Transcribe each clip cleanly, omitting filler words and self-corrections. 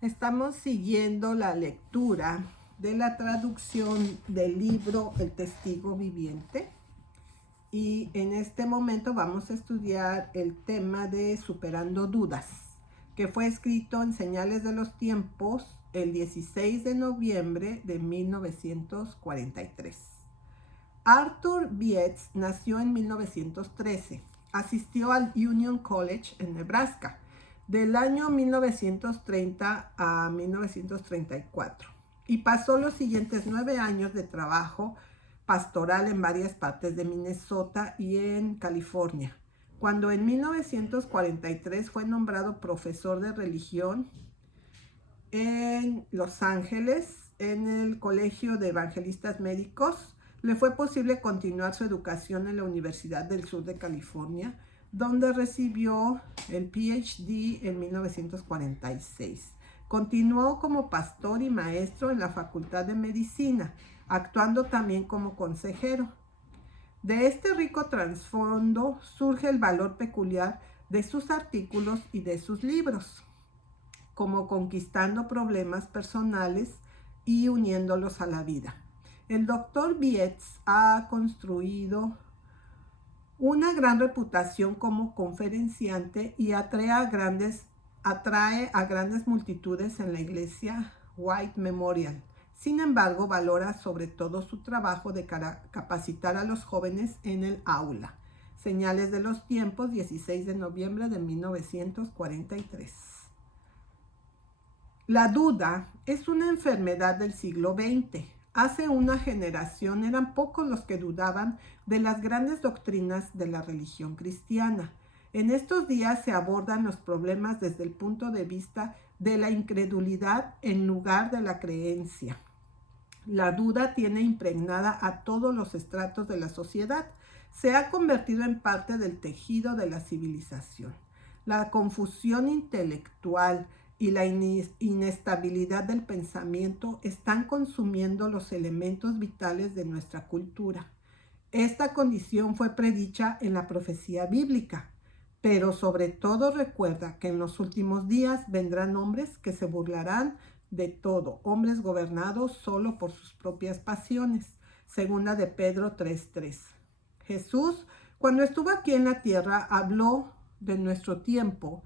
Estamos siguiendo la lectura de la traducción del libro El Testigo Viviente y en este momento vamos a estudiar el tema de Superando Dudas, que fue escrito en Señales de los Tiempos el 16 de noviembre de 1943. Arthur Bietz nació en 1913. Asistió al Union College en Nebraska del año 1930 a 1934 y pasó los siguientes 9 años de trabajo pastoral en varias partes de Minnesota y en California. Cuando en 1943 fue nombrado profesor de religión en Los Ángeles, en el Colegio de Evangelistas Médicos, le fue posible continuar su educación en la Universidad del Sur de California, donde recibió el PhD en 1946. Continuó como pastor y maestro en la Facultad de Medicina, actuando también como consejero. De este rico trasfondo surge el valor peculiar de sus artículos y de sus libros, como Conquistando Problemas Personales y Uniéndolos a la Vida. El Dr. Bietz ha construido una gran reputación como conferenciante y atrae a grandes multitudes en la iglesia White Memorial. Sin embargo, valora sobre todo su trabajo de capacitar a los jóvenes en el aula. Señales de los Tiempos, 16 de noviembre de 1943. La duda es una enfermedad del siglo XX. Hace una generación eran pocos los que dudaban de las grandes doctrinas de la religión cristiana. En estos días se abordan los problemas desde el punto de vista de la incredulidad en lugar de la creencia. La duda tiene impregnada a todos los estratos de la sociedad. Se ha convertido en parte del tejido de la civilización. La confusión intelectual y la inestabilidad del pensamiento están consumiendo los elementos vitales de nuestra cultura. Esta condición fue predicha en la profecía bíblica, pero sobre todo recuerda que en los últimos días vendrán hombres que se burlarán de todo, hombres gobernados solo por sus propias pasiones. Segunda de Pedro 3:3. Jesús, cuando estuvo aquí en la tierra, habló de nuestro tiempo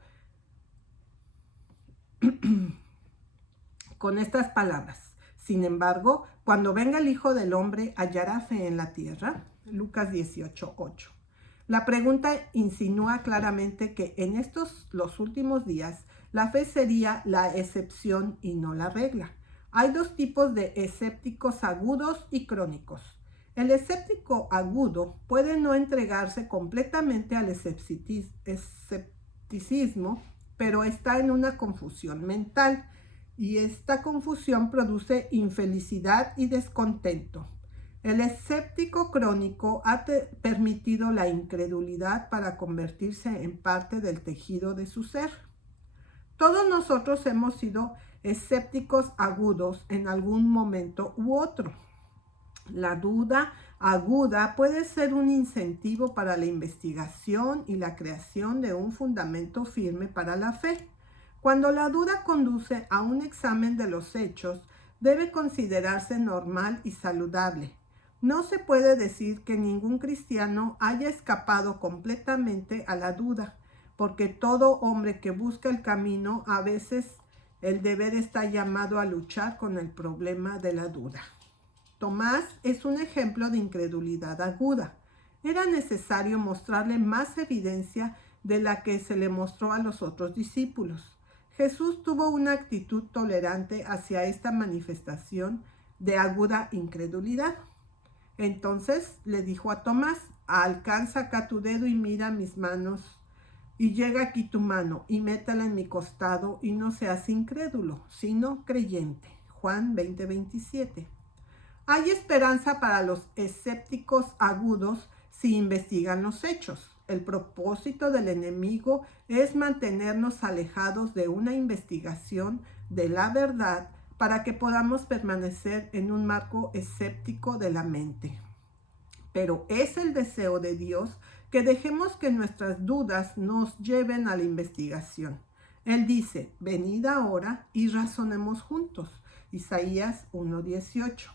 con estas palabras: sin embargo, cuando venga el Hijo del Hombre, ¿hallará fe en la tierra? Lucas 18:8. La pregunta insinúa claramente que en los últimos días, la fe sería la excepción y no la regla. Hay dos tipos de escépticos agudos y crónicos. El escéptico agudo puede no entregarse completamente al escepticismo, pero está en una confusión mental, y esta confusión produce infelicidad y descontento. El escéptico crónico ha permitido la incredulidad para convertirse en parte del tejido de su ser. Todos nosotros hemos sido escépticos agudos en algún momento u otro. La duda aguda puede ser un incentivo para la investigación y la creación de un fundamento firme para la fe. Cuando la duda conduce a un examen de los hechos, debe considerarse normal y saludable. No se puede decir que ningún cristiano haya escapado completamente a la duda, porque todo hombre que busca el camino, a veces el deber está llamado a luchar con el problema de la duda. Tomás es un ejemplo de incredulidad aguda. Era necesario mostrarle más evidencia de la que se le mostró a los otros discípulos. Jesús tuvo una actitud tolerante hacia esta manifestación de aguda incredulidad. Entonces le dijo a Tomás: alcanza acá tu dedo y mira mis manos, y llega aquí tu mano y métala en mi costado, y no seas incrédulo, sino creyente. Juan 20:27. Hay esperanza para los escépticos agudos si investigan los hechos. El propósito del enemigo es mantenernos alejados de una investigación de la verdad para que podamos permanecer en un marco escéptico de la mente. Pero es el deseo de Dios que dejemos que nuestras dudas nos lleven a la investigación. Él dice, venid ahora y razonemos juntos. Isaías 1:18.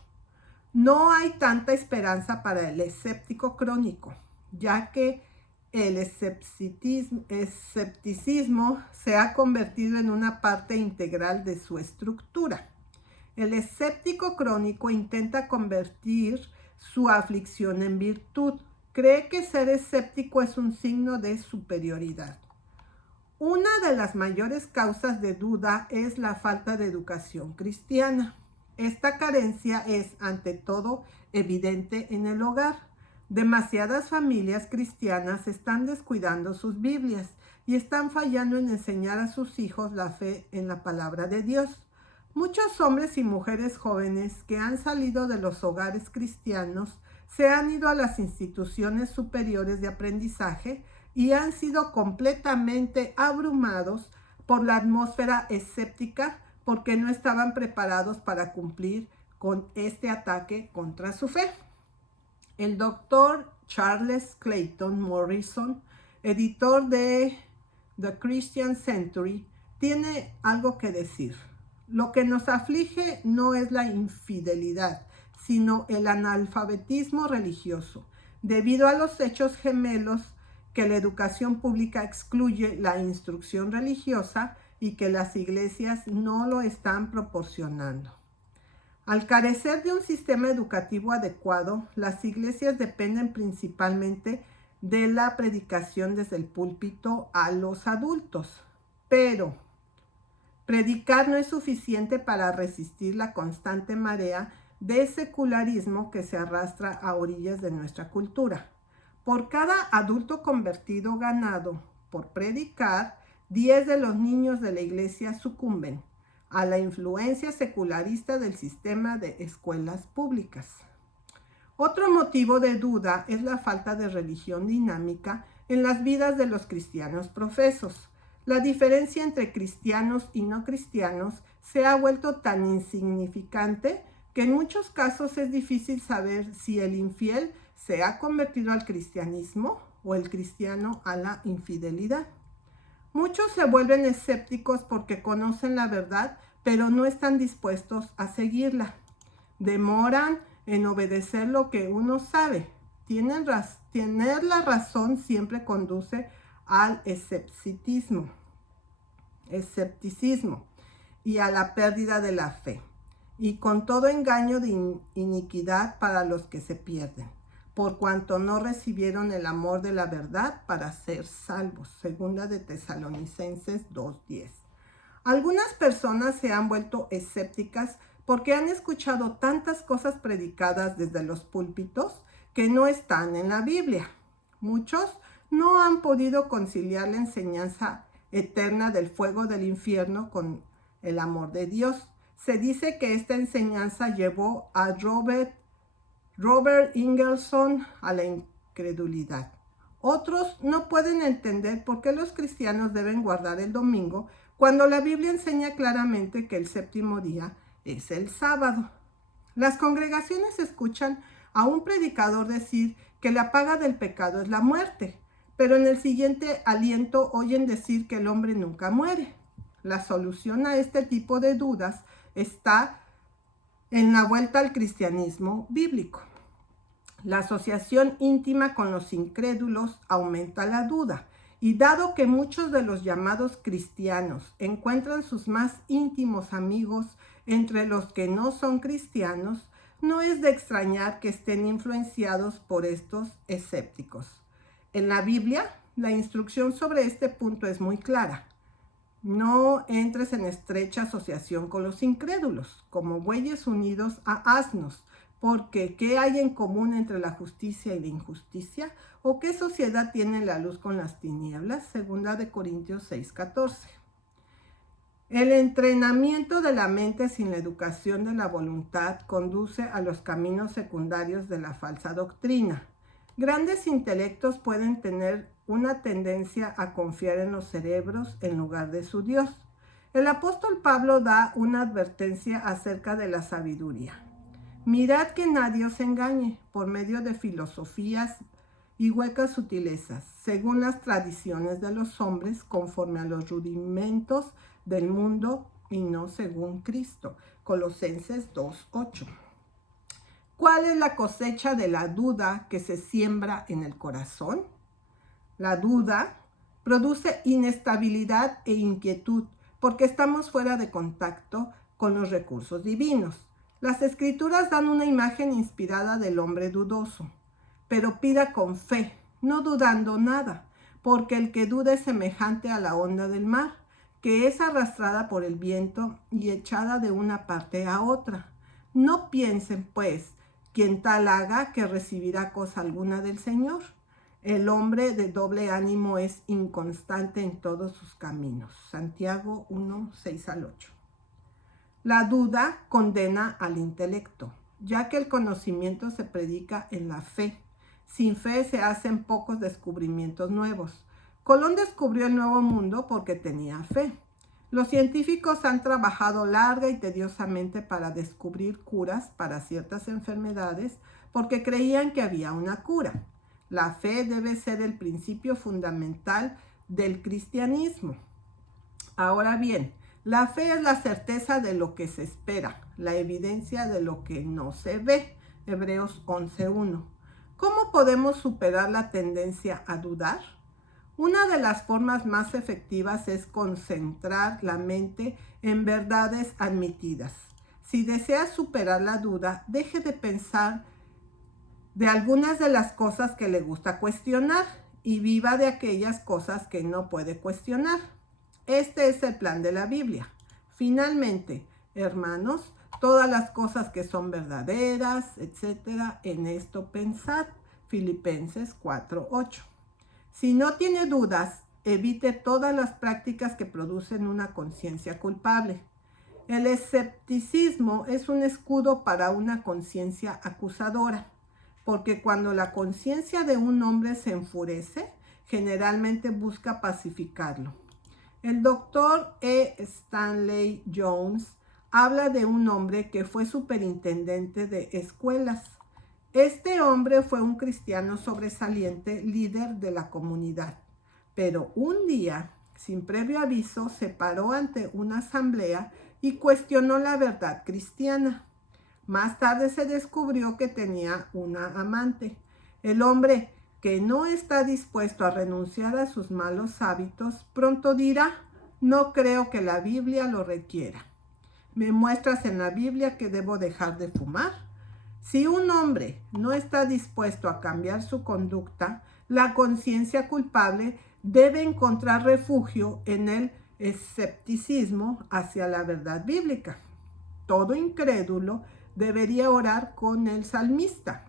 No hay tanta esperanza para el escéptico crónico, ya que el escepticismo se ha convertido en una parte integral de su estructura. El escéptico crónico intenta convertir su aflicción en virtud. Cree que ser escéptico es un signo de superioridad. Una de las mayores causas de duda es la falta de educación cristiana. Esta carencia es, ante todo, evidente en el hogar. Demasiadas familias cristianas están descuidando sus Biblias y están fallando en enseñar a sus hijos la fe en la palabra de Dios. Muchos hombres y mujeres jóvenes que han salido de los hogares cristianos se han ido a las instituciones superiores de aprendizaje y han sido completamente abrumados por la atmósfera escéptica porque no estaban preparados para cumplir con este ataque contra su fe. El doctor Charles Clayton Morrison, editor de The Christian Century, tiene algo que decir. Lo que nos aflige no es la infidelidad, sino el analfabetismo religioso, debido a los hechos gemelos que la educación pública excluye la instrucción religiosa y que las iglesias no lo están proporcionando. Al carecer de un sistema educativo adecuado, las iglesias dependen principalmente de la predicación desde el púlpito a los adultos. Pero predicar no es suficiente para resistir la constante marea de secularismo que se arrastra a orillas de nuestra cultura. Por cada adulto convertido ganado por predicar, 10 de los niños de la iglesia sucumben a la influencia secularista del sistema de escuelas públicas. Otro motivo de duda es la falta de religión dinámica en las vidas de los cristianos profesos. La diferencia entre cristianos y no cristianos se ha vuelto tan insignificante que en muchos casos es difícil saber si el infiel se ha convertido al cristianismo o el cristiano a la infidelidad. Muchos se vuelven escépticos porque conocen la verdad, pero no están dispuestos a seguirla. Demoran en obedecer lo que uno sabe. Tener la razón siempre conduce al escepticismo y a la pérdida de la fe, y con todo engaño de iniquidad para los que se pierden, por cuanto no recibieron el amor de la verdad para ser salvos. Segunda de Tesalonicenses 2:10. Algunas personas se han vuelto escépticas porque han escuchado tantas cosas predicadas desde los púlpitos que no están en la Biblia. Muchos no han podido conciliar la enseñanza eterna del fuego del infierno con el amor de Dios. Se dice que esta enseñanza llevó a Robert Ingerson a la incredulidad. Otros no pueden entender por qué los cristianos deben guardar el domingo cuando la Biblia enseña claramente que el séptimo día es el sábado. Las congregaciones escuchan a un predicador decir que la paga del pecado es la muerte, pero en el siguiente aliento oyen decir que el hombre nunca muere. La solución a este tipo de dudas está en la vuelta al cristianismo bíblico. La asociación íntima con los incrédulos aumenta la duda, y dado que muchos de los llamados cristianos encuentran sus más íntimos amigos entre los que no son cristianos, no es de extrañar que estén influenciados por estos escépticos. En la Biblia, la instrucción sobre este punto es muy clara. No entres en estrecha asociación con los incrédulos, como bueyes unidos a asnos, porque ¿qué hay en común entre la justicia y la injusticia? ¿O qué sociedad tiene la luz con las tinieblas? Segunda de Corintios 6:14. El entrenamiento de la mente sin la educación de la voluntad conduce a los caminos secundarios de la falsa doctrina. Grandes intelectos pueden tener una tendencia a confiar en los cerebros en lugar de su Dios. El apóstol Pablo da una advertencia acerca de la sabiduría. Mirad que nadie os engañe por medio de filosofías y huecas sutilezas, según las tradiciones de los hombres, conforme a los rudimentos del mundo y no según Cristo. Colosenses 2:8. ¿Cuál es la cosecha de la duda que se siembra en el corazón? La duda produce inestabilidad e inquietud porque estamos fuera de contacto con los recursos divinos. Las escrituras dan una imagen inspirada del hombre dudoso, pero pida con fe, no dudando nada, porque el que duda es semejante a la onda del mar, que es arrastrada por el viento y echada de una parte a otra. No piensen, pues, quien tal haga que recibirá cosa alguna del Señor. El hombre de doble ánimo es inconstante en todos sus caminos. Santiago 1, 6-8. La duda condena al intelecto, ya que el conocimiento se predica en la fe. Sin fe se hacen pocos descubrimientos nuevos. Colón descubrió el Nuevo Mundo porque tenía fe. Los científicos han trabajado larga y tediosamente para descubrir curas para ciertas enfermedades porque creían que había una cura. La fe debe ser el principio fundamental del cristianismo. Ahora bien, la fe es la certeza de lo que se espera, la evidencia de lo que no se ve. Hebreos 11:1. ¿Cómo podemos superar la tendencia a dudar? Una de las formas más efectivas es concentrar la mente en verdades admitidas. Si desea superar la duda, deje de pensar de algunas de las cosas que le gusta cuestionar y viva de aquellas cosas que no puede cuestionar. Este es el plan de la Biblia. Finalmente, hermanos, todas las cosas que son verdaderas, etcétera, en esto pensad. Filipenses 4:8. Si no tiene dudas, evite todas las prácticas que producen una conciencia culpable. El escepticismo es un escudo para una conciencia acusadora, porque cuando la conciencia de un hombre se enfurece, generalmente busca pacificarlo. El doctor E. Stanley Jones habla de un hombre que fue superintendente de escuelas. Este hombre fue un cristiano sobresaliente, líder de la comunidad, pero un día, sin previo aviso, se paró ante una asamblea y cuestionó la verdad cristiana. Más tarde se descubrió que tenía una amante. El hombre que no está dispuesto a renunciar a sus malos hábitos, pronto dirá: no creo que la Biblia lo requiera. ¿Me muestras en la Biblia que debo dejar de fumar? Si un hombre no está dispuesto a cambiar su conducta, la conciencia culpable debe encontrar refugio en el escepticismo hacia la verdad bíblica. Todo incrédulo debería orar con el salmista: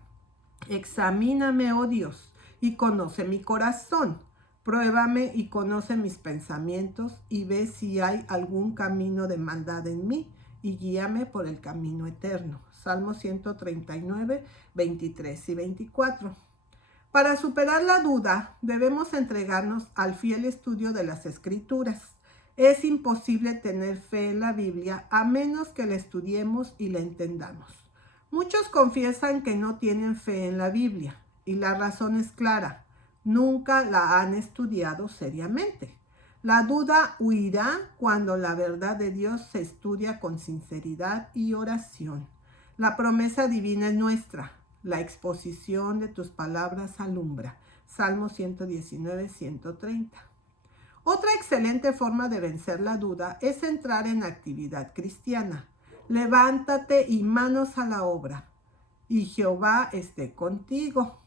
examíname, oh Dios, y conoce mi corazón. Pruébame y conoce mis pensamientos y ve si hay algún camino de maldad en mí y guíame por el camino eterno. Salmo 139, 23 y 24. Para superar la duda, debemos entregarnos al fiel estudio de las Escrituras. Es imposible tener fe en la Biblia a menos que la estudiemos y la entendamos. Muchos confiesan que no tienen fe en la Biblia, y la razón es clara: nunca la han estudiado seriamente. La duda huirá cuando la verdad de Dios se estudia con sinceridad y oración. La promesa divina es nuestra. La exposición de tus palabras alumbra. Salmo 119, 130. Otra excelente forma de vencer la duda es entrar en actividad cristiana. Levántate y manos a la obra, y Jehová esté contigo.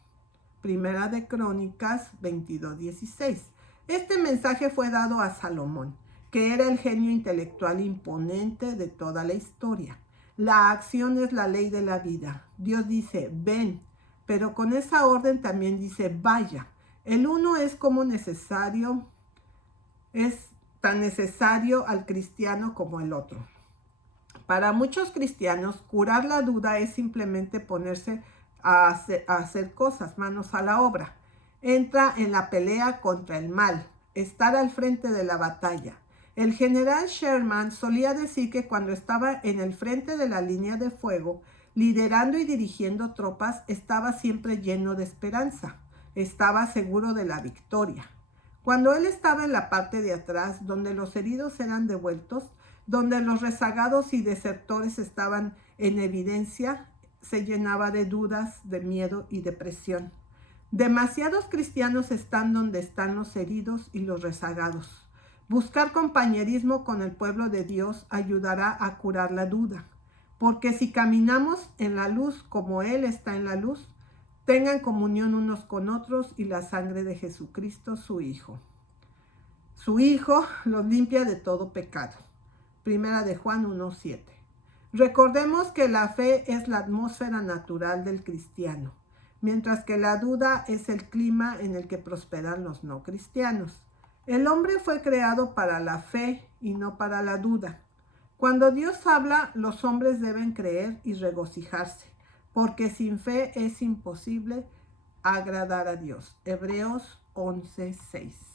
Primera de Crónicas 22:16. Este mensaje fue dado a Salomón, que era el genio intelectual imponente de toda la historia. La acción es la ley de la vida. Dios dice: ven, pero con esa orden también dice: vaya. El uno es tan necesario al cristiano como el otro. Para muchos cristianos, curar la duda es simplemente ponerse a hacer cosas, manos a la obra. Entra en la pelea contra el mal, estar al frente de la batalla. El general Sherman solía decir que cuando estaba en el frente de la línea de fuego, liderando y dirigiendo tropas, estaba siempre lleno de esperanza. estaba seguro de la victoria. Cuando él estaba en la parte de atrás, donde los heridos eran devueltos, donde los rezagados y desertores estaban en evidencia, se llenaba de dudas, de miedo y depresión. Demasiados cristianos están donde están los heridos y los rezagados. Buscar compañerismo con el pueblo de Dios ayudará a curar la duda, porque si caminamos en la luz como Él está en la luz, tengan comunión unos con otros y la sangre de Jesucristo, su Hijo. Su Hijo los limpia de todo pecado. Primera de Juan 1:7. Recordemos que la fe es la atmósfera natural del cristiano, mientras que la duda es el clima en el que prosperan los no cristianos. El hombre fue creado para la fe y no para la duda. Cuando Dios habla, los hombres deben creer y regocijarse, porque sin fe es imposible agradar a Dios. Hebreos 11:6.